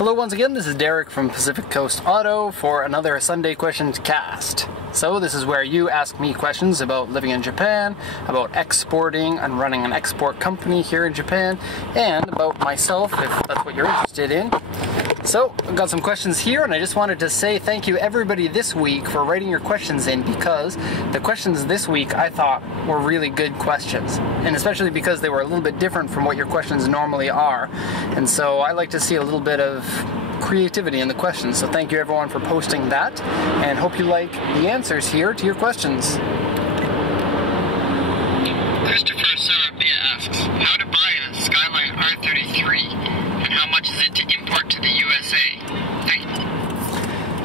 Hello once again, this is Derek from Pacific Coast Auto for another Sunday Questions cast. So this is where you ask me questions about living in Japan, about exporting and running an export company here in Japan, and about myself if that's what you're interested in. So I've got some questions here, and I just wanted to say thank you everybody this week for writing your questions in, because the questions this week I thought were really good questions, and especially because they were a little bit different from what your questions normally are, and so I like to see a little bit of creativity in the questions. So thank you everyone for posting that, and hope you like the answers here to your questions. Christopher Sarabia asks, how to buy a Skyline R33 and how much is it to import to the USA? Thank you.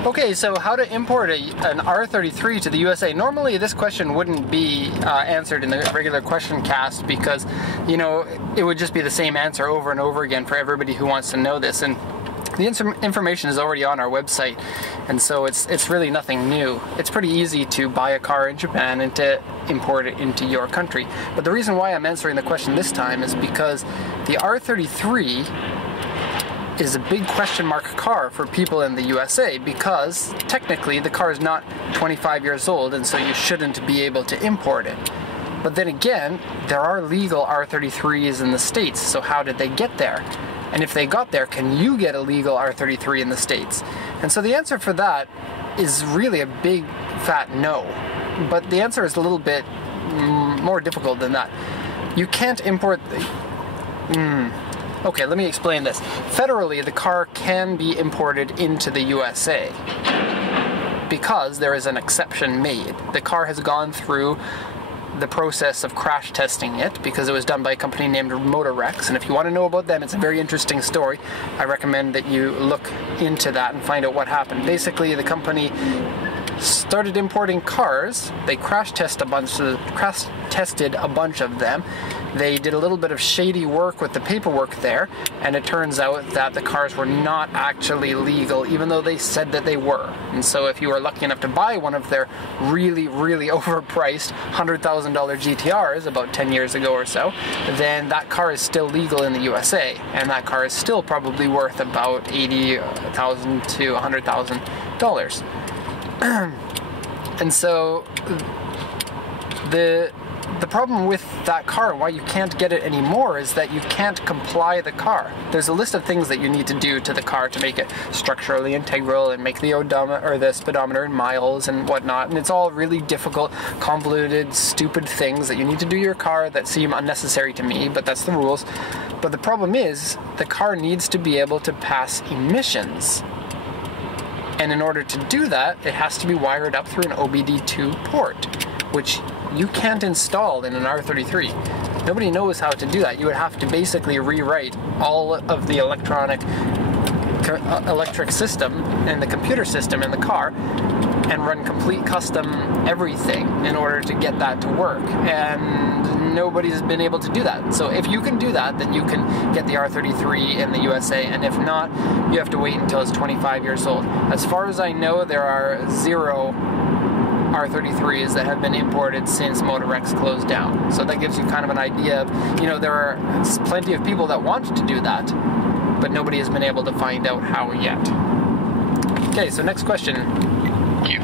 Okay, so how to import an R33 to the USA. Normally this question wouldn't be answered in the regular question cast because, you know, it would just be the same answer over and over again for everybody who wants to know this. And the information is already on our website, and so it's really nothing new. It's pretty easy to buy a car in Japan and to import it into your country. But the reason why I'm answering the question this time is because the R33 is a big question mark car for people in the USA, because technically the car is not 25 years old, and so you shouldn't be able to import it. But then again, there are legal R33s in the States, so how did they get there? And if they got there, can you get a legal R33 in the States? And so the answer for that is really a big fat no. But the answer is a little bit more difficult than that. You can't import Okay, let me explain this. Federally, the car can be imported into the USA because there is an exception made. The car has gone through the process of crash testing it because it was done by a company named Motorex, and if you want to know about them, it's a very interesting story. I recommend that you look into that and find out what happened. Basically, the company started importing cars. They crash tested a bunch of them. They did a little bit of shady work with the paperwork there, and it turns out that the cars were not actually legal, even though they said that they were. And so if you were lucky enough to buy one of their really, really overpriced $100,000 GTRs about 10 years ago or so, then that car is still legal in the USA, and that car is still probably worth about $80,000 to $100,000. And so the problem with that car, and why you can't get it anymore, is that you can't comply the car. There's a list of things that you need to do to the car to make it structurally integral and make the odometer or the speedometer in miles and whatnot, and it's all really difficult, convoluted, stupid things that you need to do to your car that seem unnecessary to me, but that's the rules. But the problem is, the car needs to be able to pass emissions. And in order to do that, it has to be wired up through an OBD2 port, which you can't install in an R33. Nobody knows how to do that. You would have to basically rewrite all of the electric system and the computer system in the car and run complete custom everything in order to get that to work. And nobody's been able to do that. So if you can do that, then you can get the R33 in the USA, and if not, you have to wait until it's 25 years old. As far as I know, there are 0 R33s that have been imported since Motorex closed down. So that gives you kind of an idea of, you know, there are plenty of people that want to do that, but nobody has been able to find out how yet. Okay, so next question. Thank you.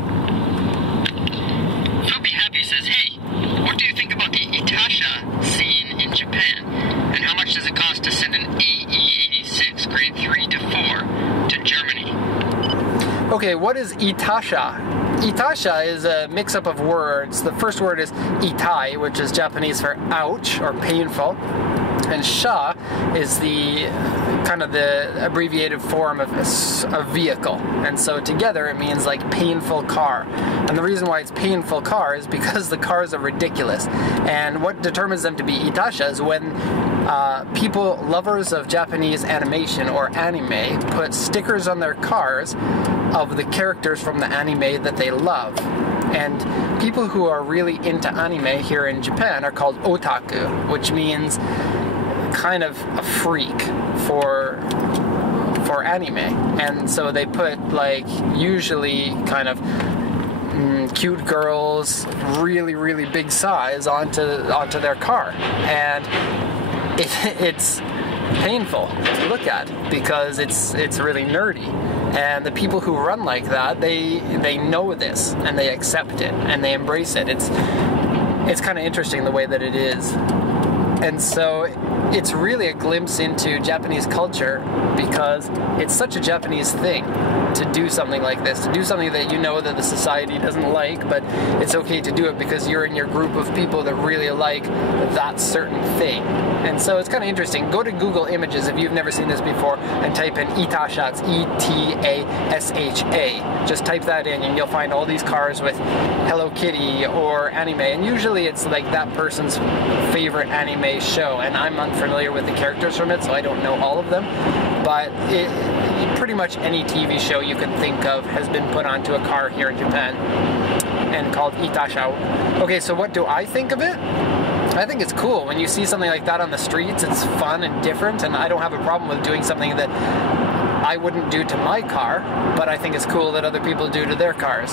Phil Be Happy says, hey, what do you think about the Itasha scene in Japan? And how much does it cost to send an AE86 grade 3 to 4 to Germany? Okay, what is Itasha? Itasha is a mix-up of words. The first word is itai, which is Japanese for ouch or painful, and sha is the kind of the abbreviated form of a vehicle, and so together it means like painful car. And the reason why it's painful car is because the cars are ridiculous, and what determines them to be Itasha is when people, lovers of Japanese animation or anime, put stickers on their cars of the characters from the anime that they love. And people who are really into anime here in Japan are called otaku, which means kind of a freak for anime. And so they put, like, usually kind of cute girls, really, really big size onto their car. And it's painful to look at because it's really nerdy. And the people who run like that, they know this and they accept it and they embrace it. It's kind of interesting the way that it is. And so it's really a glimpse into Japanese culture because it's such a Japanese thing to do something like this, to do something that you know that the society doesn't like, but it's okay to do it because you're in your group of people that really like that certain thing. And so it's kind of interesting. Go to Google Images if you've never seen this before and type in Itasha. It's E-T-A-S-H-A. Just type that in and you'll find all these cars with Hello Kitty or anime. And usually it's like that person's favorite anime show. And I'm unfamiliar with the characters from it, so I don't know all of them. But pretty much any TV show you can think of has been put onto a car here in Japan and called Itasha. Okay, so what do I think of it? I think it's cool. When you see something like that on the streets, it's fun and different, and I don't have a problem with doing something that I wouldn't do to my car, but I think it's cool that other people do to their cars.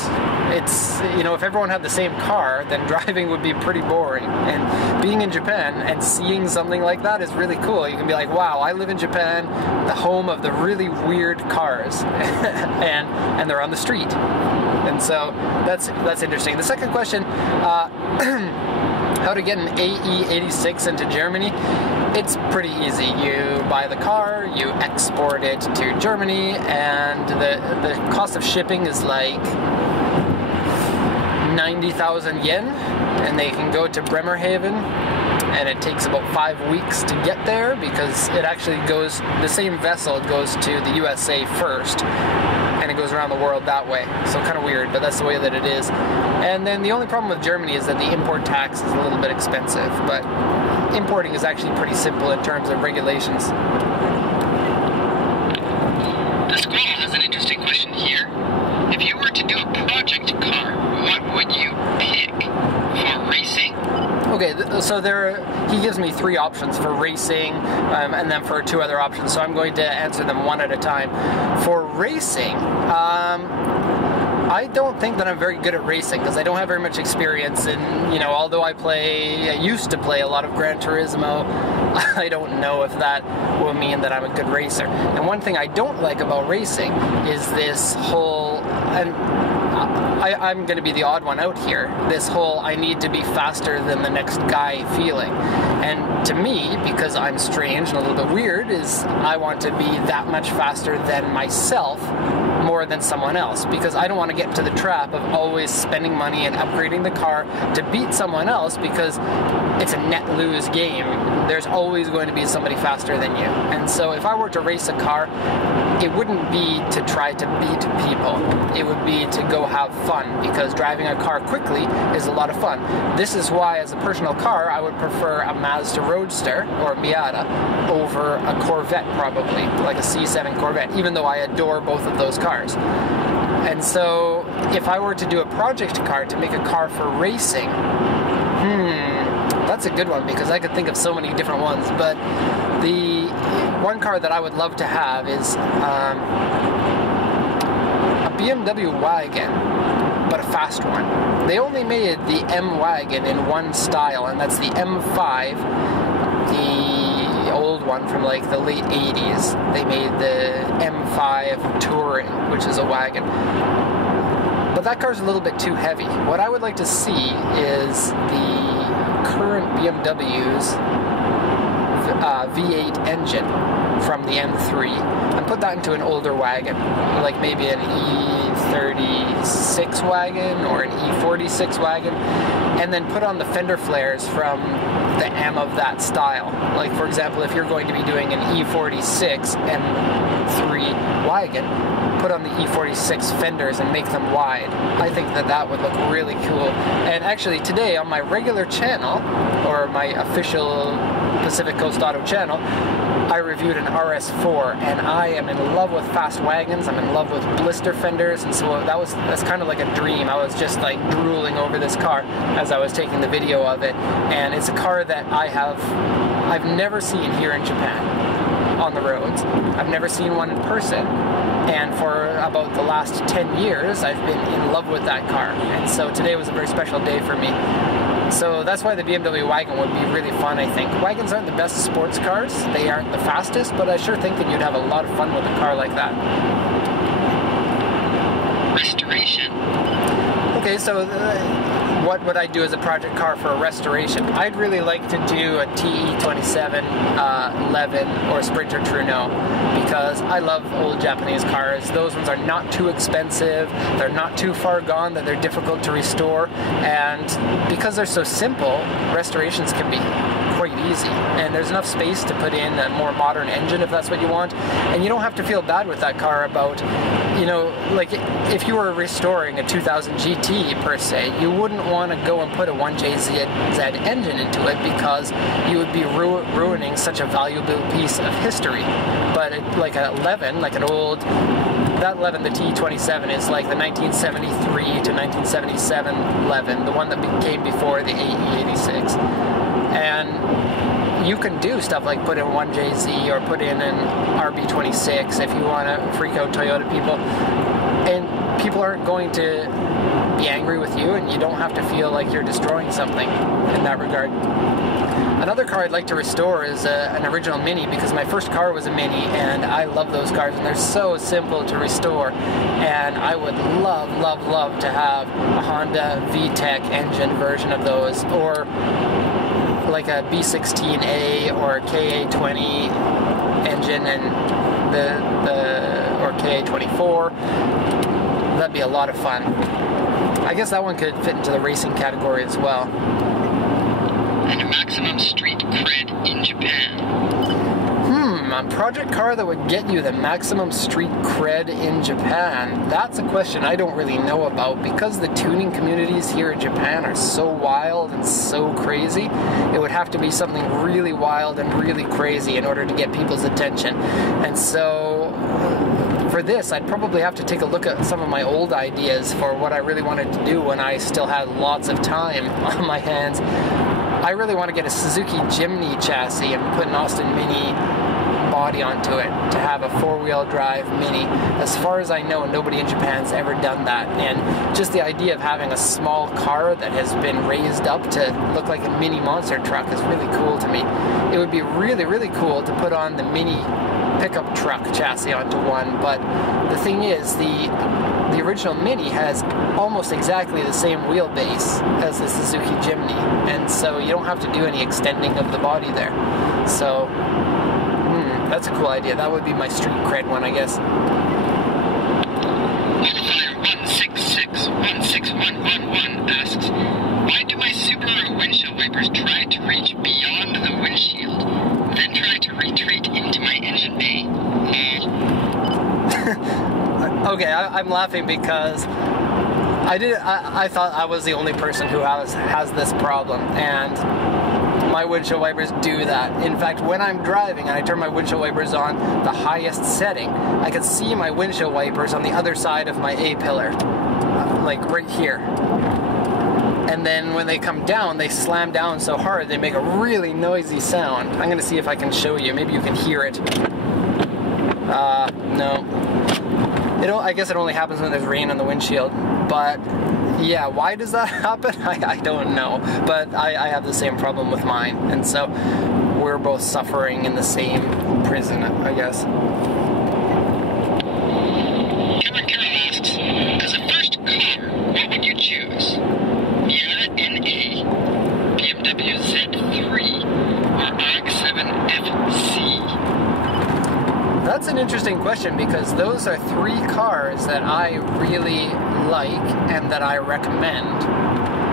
It's, you know, if everyone had the same car, then driving would be pretty boring. And being in Japan and seeing something like that is really cool. You can be like, wow, I live in Japan, the home of the really weird cars, and they're on the street. And so that's interesting. The second question, how to get an AE86 into Germany? It's pretty easy. You buy the car, you export it to Germany, and the cost of shipping is like 90,000 yen, and they can go to Bremerhaven, and it takes about 5 weeks to get there because it actually goes, the same vessel goes to the USA first, and it goes around the world that way. So kind of weird, but that's the way that it is. And then the only problem with Germany is that the import tax is a little bit expensive, but importing is actually pretty simple in terms of regulations. The Squirrel has an interesting question here. If you were to do a project car, what would you pick for racing? Okay, so he gives me 3 options for racing, and then for 2 other options, so I'm going to answer them one at a time. For racing, I don't think that I'm very good at racing because I don't have very much experience, and you know, although I used to play a lot of Gran Turismo, I don't know if that will mean that I'm a good racer. And one thing I don't like about racing is this whole, and I'm going to be the odd one out here, this whole I need to be faster than the next guy feeling. And to me, because I'm strange and a little bit weird, is I want to be that much faster than myself more than someone else, because I don't want to get into the trap of always spending money and upgrading the car to beat someone else, because it's a net lose game. There's always going to be somebody faster than you. And so if I were to race a car, it wouldn't be to try to beat people. It would be to go have fun, because driving a car quickly is a lot of fun. This is why, as a personal car, I would prefer a Mazda Roadster or Miata over a Corvette, probably, like a C7 Corvette, even though I adore both of those cars. And so if I were to do a project car, to make a car for racing, that's a good one, because I could think of so many different ones. But the one car that I would love to have is a BMW wagon, but a fast one. They only made the M wagon in one style, and that's the M5, the old one from like the late 80s. They made the M5 Touring, which is a wagon. But that car's a little bit too heavy. What I would like to see is the current BMW's V8 engine from the M3 and put that into an older wagon, like maybe an E36 wagon or an E46 wagon, and then put on the fender flares from the M of that style. Like, for example, if you're going to be doing an E46 M3 wagon, put on the E46 fenders and make them wide. I think that that would look really cool. And actually today on my regular channel, or my official Pacific Coast Auto channel, I reviewed an RS4, and I am in love with fast wagons. I'm in love with blister fenders, and so that's kind of like a dream. I was just like drooling over this car as I was taking the video of it, and it's a car that I've never seen here in Japan on the roads. I've never seen one in person, and for about the last 10 years I've been in love with that car, and so today was a very special day for me. So that's why the BMW wagon would be really fun, I think. Wagons aren't the best sports cars. They aren't the fastest, but I sure think that you'd have a lot of fun with a car like that. Restoration. Okay, so what would I do as a project car for a restoration? I'd really like to do a TE27, Levin, or Sprinter Trudeau, because I love old Japanese cars. Those ones are not too expensive, they're not too far gone that they're difficult to restore, and because they're so simple, restorations can be quite easy, and there's enough space to put in a more modern engine if that's what you want, and you don't have to feel bad with that car about, you know, like if you were restoring a 2000 GT per se, you wouldn't want to go and put a 1JZ engine into it because you would be ruining such a valuable piece of history. But like a Levin, like an old, that Levin, the T27, is like the 1973 to 1977 Levin, the one that came before the AE86. And you can do stuff like put in 1JZ or put in an RB26 if you want to freak out Toyota people. And people aren't going to be angry with you, and you don't have to feel like you're destroying something in that regard. Another car I'd like to restore is an original Mini, because my first car was a Mini, and I love those cars, and they're so simple to restore. And I would love, love, love to have a Honda VTEC engine version of those, or like a B16A or a KA20 engine, and or KA24. That'd be a lot of fun. I guess that one could fit into the racing category as well. And a maximum street cred in Japan. A project car that would get you the maximum street cred in Japan. That's a question I don't really know about, because the tuning communities here in Japan are so wild and so crazy. It would have to be something really wild and really crazy in order to get people's attention. And so for this, I'd probably have to take a look at some of my old ideas for what I really wanted to do when I still had lots of time on my hands. I really want to get a Suzuki Jimny chassis and put an Austin Mini body onto it to have a four-wheel drive Mini. As far as I know, nobody in Japan's ever done that, and just the idea of having a small car that has been raised up to look like a mini monster truck is really cool to me. It would be really, really cool to put on the Mini pickup truck chassis onto one, but the thing is, the original Mini has almost exactly the same wheelbase as the Suzuki Jimny, and so you don't have to do any extending of the body there. So that's a cool idea. That would be my street cred one, I guess. Modifier 166-16111 asks, why do my Subaru windshield wipers try to reach beyond the windshield, then try to retreat into my engine bay? Okay, I'm laughing because I thought I was the only person who has this problem, and my windshield wipers do that. In fact, when I'm driving and I turn my windshield wipers on the highest setting, I can see my windshield wipers on the other side of my A-pillar, like right here. And then when they come down, they slam down so hard they make a really noisy sound. I'm going to see if I can show you. Maybe you can hear it. No. I guess it only happens when there's rain on the windshield. But yeah, why does that happen? I don't know. But I have the same problem with mine. And so we're both suffering in the same prison, I guess. Carol asks, as a first car, what would you choose? Miata NA, BMW Z3, or RX-7 FC? That's an interesting question, because those are three cars that I really like and that I recommend.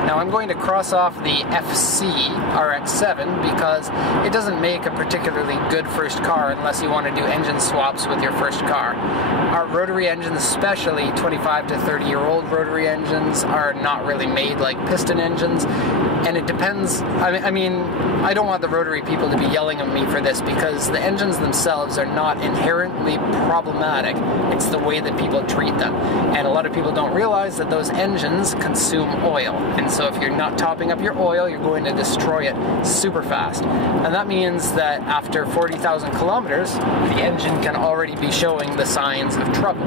Now I'm going to cross off the FC RX-7 because it doesn't make a particularly good first car unless you want to do engine swaps with your first car. Our rotary engines, especially 25 to 30-year-old rotary engines, are not really made like piston engines, and it depends. I mean, I don't want the rotary people to be yelling at me for this, because the engines themselves are not inherently problematic. It's the way that people treat them. And a lot of people don't realize that those engines consume oil. And so if you're not topping up your oil, you're going to destroy it super fast. And that means that after 40,000 kilometers, the engine can already be showing the signs of trouble.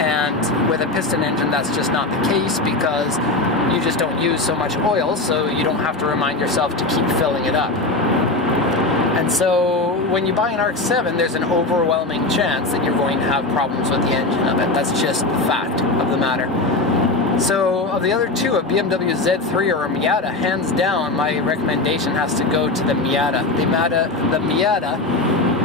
And with a piston engine, that's just not the case because you just don't use so much oil, so you don't have to remind yourself to keep filling it up. And so when you buy an ARC-7, there's an overwhelming chance that you're going to have problems with the engine of it. That's just the fact of the matter. So of the other two, a BMW Z3 or a Miata, hands down, my recommendation has to go to the Miata. The Miata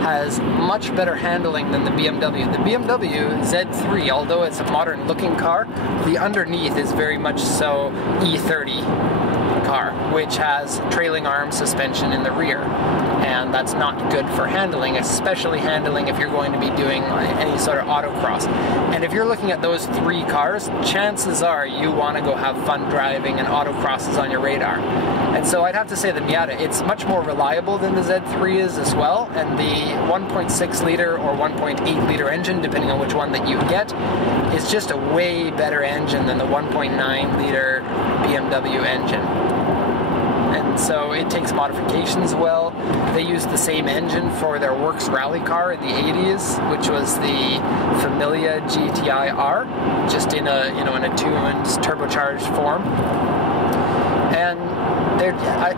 has much better handling than the BMW. The BMW Z3, although it's a modern looking car, the underneath is very much so E30 car, which has trailing arm suspension in the rear. And that's not good for handling, especially handling if you're going to be doing any sort of autocross. And if you're looking at those three cars, chances are you want to go have fun driving, and autocross is on your radar. And so I'd have to say the Miata, it's much more reliable than the Z3 is as well, and the 1.6 liter or 1.8 liter engine, depending on which one that you get, is just a way better engine than the 1.9 liter BMW engine. And so it takes modifications well. They used the same engine for their works rally car in the 80s, which was the Familia GTI-R, just in a in a tuned turbocharged form. And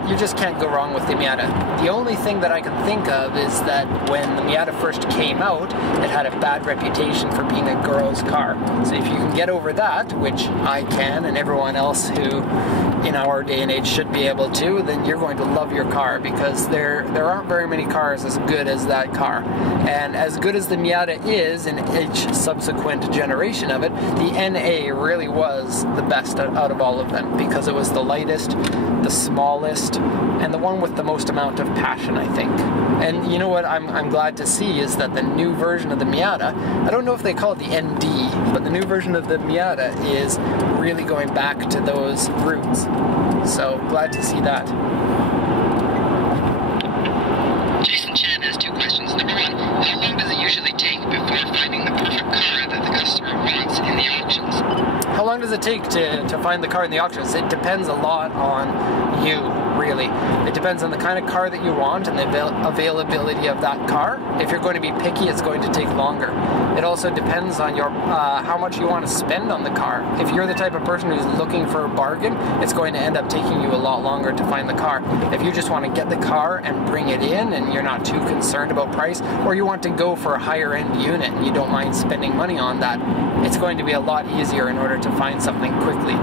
you just can't go wrong with the Miata. The only thing that I can think of is that when the Miata first came out, it had a bad reputation for being a girl's car. So if you can get over that, which I can, and everyone else who in our day and age should be able to, then you're going to love your car, because there aren't very many cars as good as that car. And as good as the Miata is in each subsequent generation of it, the NA really was the best out of all of them, because it was the lightest, the smallest, and the one with the most amount of passion, I think. And you know what I'm glad to see is that the new version of the Miata, I don't know if they call it the ND, but the new version of the Miata is really going back to those roots. So glad to see that. Jason Chan has two questions. Number one, how long does it usually take before finding the perfect car that the customer wants in the auctions? How long does it take to find the car in the auctions? It depends a lot on you, really. It depends on the kind of car that you want and the availability of that car. If you're going to be picky, it's going to take longer. It also depends on your how much you want to spend on the car. If you're the type of person who's looking for a bargain, it's going to end up taking you a lot longer to find the car. If you just want to get the car and bring it in and you're not too concerned about price, or you want to go for a higher end unit and you don't mind spending money on that, it's going to be a lot easier in order to find something quickly.